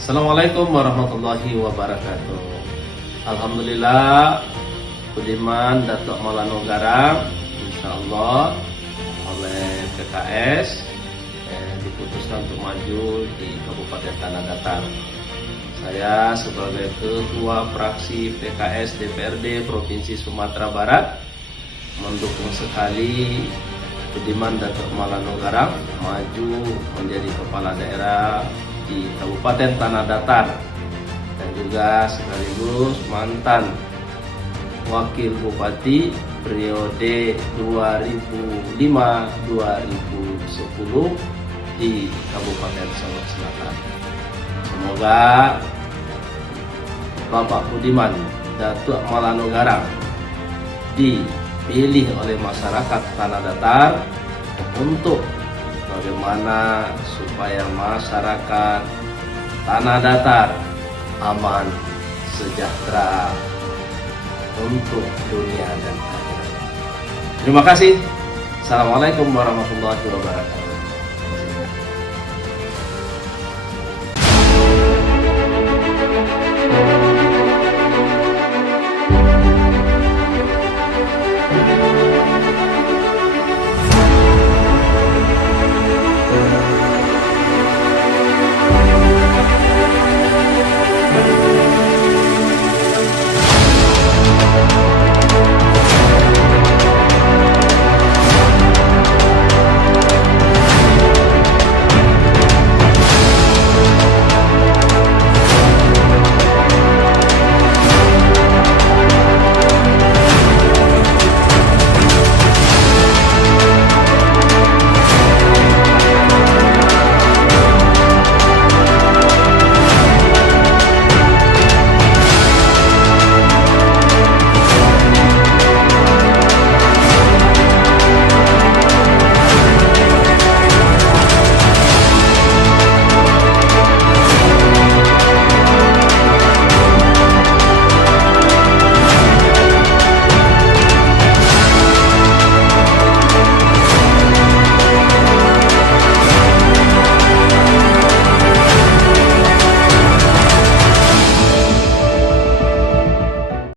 Assalamualaikum warahmatullahi wabarakatuh. Alhamdulillah, Budiman Datuk Maulana Garang, insyaallah oleh PKS diputuskan untuk maju di Kabupaten Tanah Datar. Saya sebagai Ketua Fraksi PKS DPRD Provinsi Sumatera Barat mendukung sekali Budiman Datuk Maulana Garang maju menjadi kepala daerah di Kabupaten Tanah Datar dan juga sekaligus mantan Wakil Bupati periode 2005-2010 di Kabupaten Solok Selatan. Semoga Bapak Budiman Datuk Maulana Garang dipilih oleh masyarakat Tanah Datar untuk bagaimana supaya masyarakat Tanah Datar aman, sejahtera untuk dunia dan akhirat. Terima kasih. Assalamualaikum warahmatullahi wabarakatuh.